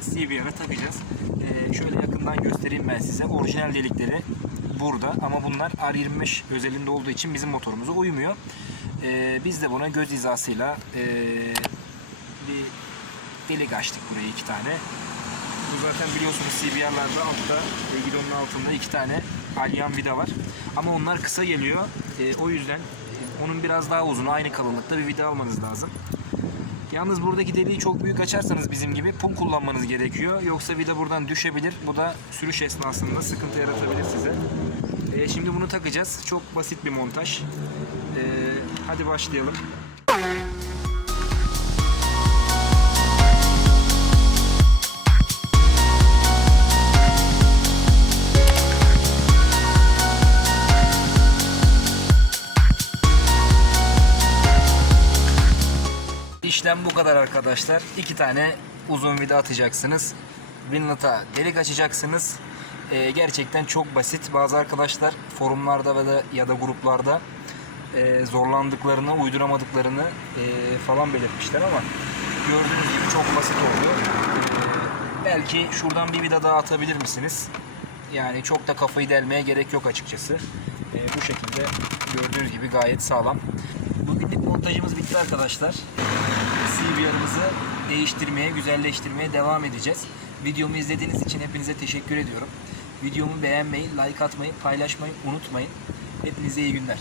CBR'a takacağız. Ee, şöyle yakından göstereyim ben size. Orijinal delikleri burada ama bunlar R25 özelinde olduğu için bizim motorumuza uymuyor. Ee, biz de buna göz hizasıyla ee, bir delik açtık buraya iki tane. Bu zaten biliyorsunuz CBR'larda altta, e, gidonun altında iki tane alyan vida var. Ama onlar kısa geliyor. E, o yüzden e, onun biraz daha uzun, aynı kalınlıkta bir vida almanız lazım. Yalnız buradaki deliği çok büyük açarsanız bizim gibi pum kullanmanız gerekiyor. Yoksa vida buradan düşebilir. Bu da sürüş esnasında sıkıntı yaratabilir size. E, şimdi bunu takacağız. Çok basit bir montaj. E, hadi başlayalım. İşlem bu kadar arkadaşlar. İki tane uzun vida atacaksınız. Winlet'a delik açacaksınız. Ee, gerçekten çok basit. Bazı arkadaşlar forumlarda ya da, ya da gruplarda e, zorlandıklarını, uyduramadıklarını e, falan belirtmişler ama gördüğünüz gibi çok basit oldu. Ee, belki şuradan bir vida daha atabilir misiniz? Yani çok da kafayı delmeye gerek yok açıkçası. Ee, bu şekilde gördüğünüz gibi gayet sağlam. Bugünlük montajımız bitti arkadaşlar. CVR'ımızı değiştirmeye, güzelleştirmeye devam edeceğiz. Videomu izlediğiniz için hepinize teşekkür ediyorum. Videomu beğenmeyi, like atmayı, paylaşmayı unutmayın. Hepinize iyi günler.